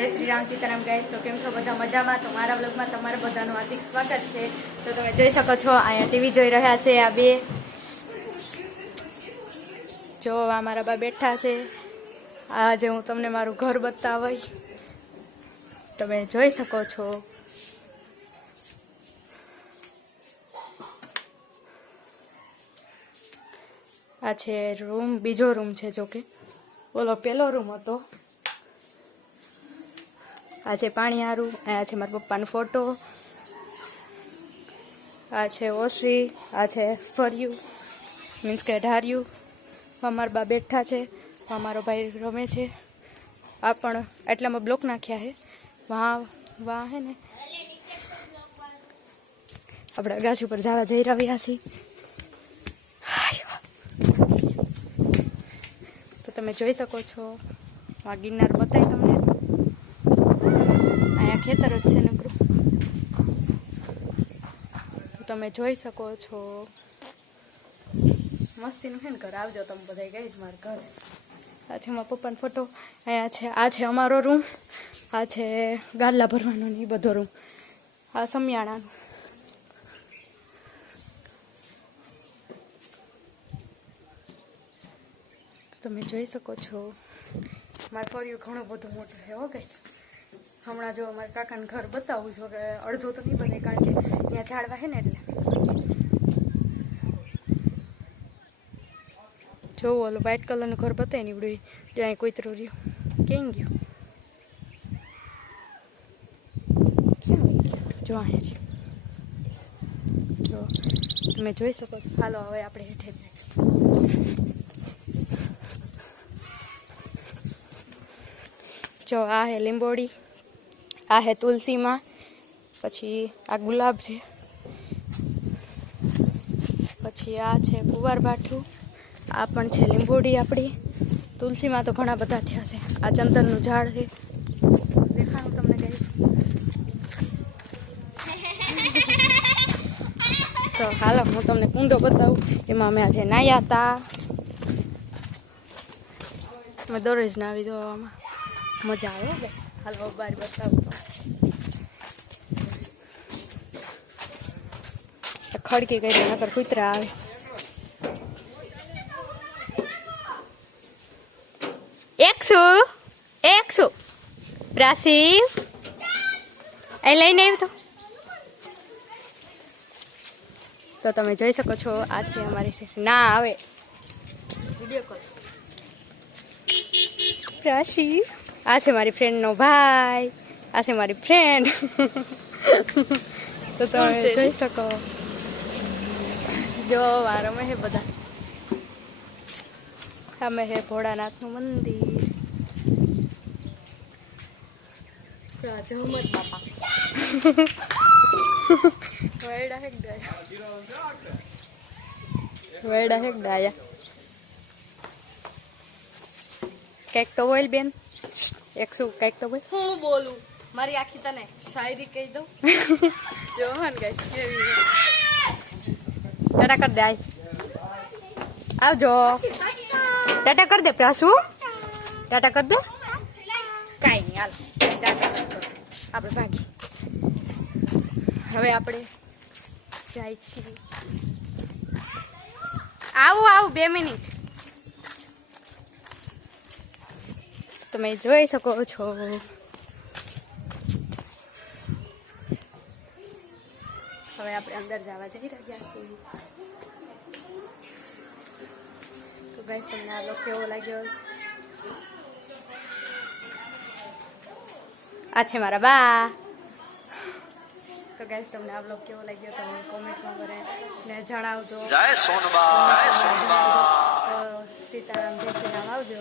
जय श्री राम सीताराम गाइस। तो केम छो बधा मजामां? तो मारा व्लॉगमां तमारा बधानुं हार्दिक स्वागत छे। तो तमे जोई शको छो अहींया टीवी जोई रह्या छे आ बे जो आ मारा बा बैठा छे। आज हूँ तमने मारुं घर बतावई, तमे जोई शको छो। आ छे रूम, बीजो रूम छे। जो के ओलो पेलो रूम हतो। आ छे पाणी हारू, आ छे मारा पप्पानो फोटो, आ छे ओसरी, आ छे फरिયું मीन्स के ढारिયું। अमारा बा बैठा छे, अमारो भाई रमे छे। आ पण एटलामां ब्लॉक नाख्या है। वहाँ है ने आपणे अगासी पर जावा जई रह्या छीए। तो तमे जोई शको छो आ गिरनार बताई तमने। अहींया खेतर ज छे नकरुं। तो तमे जोई शको छो। मस्तीनुं है ने घर आवजो तमे बधाय गाइस मारा घरे। आ छे मारा पप्पानो फोटो। अहींया छे, आ छे अमारो रूम। आ छे गादला भरवानो ने बधो रूम। आ समियाणानो। તમે જોઈ શકો છો મારા ફળિયું ઘણું બધું મોટું છે હો ગાઈસ। હમણાં જો અમારા કાકાનું ઘર બતાવું છું કે અડધું તો નહીં બને, કારણ કે ત્યાં ઝાડવા છે ને એટલે જો ઓલું વ્હાઈટ કલરનું ઘર બતાય ને એવડું જો અહીં કોઈતરું રહ્યું ક્યાં ગયું, ક્યાં ગયું જો અહીંયા રહ્યું। જો તમે જોઈ શકો છો। હાલો હવે આપણે હેઠે જાય। जो आ है લીંબોડી, आ है तुलसी माँ, पछी आ गुलाब है, पछी आ छे कुंवर भाठू, आ पण छे લીંબોડી आपणी। तुलसी माँ तो घणा बधा थया छे। आ चंदननुं झाड़ है, देखाडुं तमने गाइस। तो हालो हूँ तमने कुंडो बतावुं। एमां अमे आजे नाह्या हता। अमे दररोज नावी जोवामां मजा आवे गाइस। हालो बार बतावुं। खड़की गई नकर कूतरा आवे। एकसु प्रासी ए लईने आव्यो तो तमे जोई शको छो। आ छे अमारी से ना आवे विडियो कॉल। प्रासी आ छे मारी फ्रेंड नो भाई, आ छे मारी फ्रेंड। तो तमे જોઈ શકો जो वारो में है बधा। हमें है भोळानाथ નું મંદિર। जो मत बापा वेड़ा है डाया, वेड़ा है डाया। कैक तो बोल बेन, 100 कैक तो बोल। હું બોલું મારી આખી તને શાયરી કહી દઉં। જોહન ગાઈસ કેવી टाटा कर दे। आई आवजो। टाटा कर दे प्यासू, टाटा कर दे। काई नहीं हाल टाटा कर આપણે ભાગી। હવે આપણે જાય છીએ। આવું 2 મિનિટ તમે જોઈ શકો છો। હવે આપણે અંદર જવા જઈ રહ્યા છીએ। તો ગાઈસ તમને આ લોક કેવો લાગ્યો? આ છે મારા બા। તો ગાઈસ તમને આ બ્લોગ કેવો લાગ્યો તો કોમેન્ટમાં કરીને જણાવજો। જય સોનબા, જય સોનબા। સીતારામ, જય શ્રી રામ, આવજો।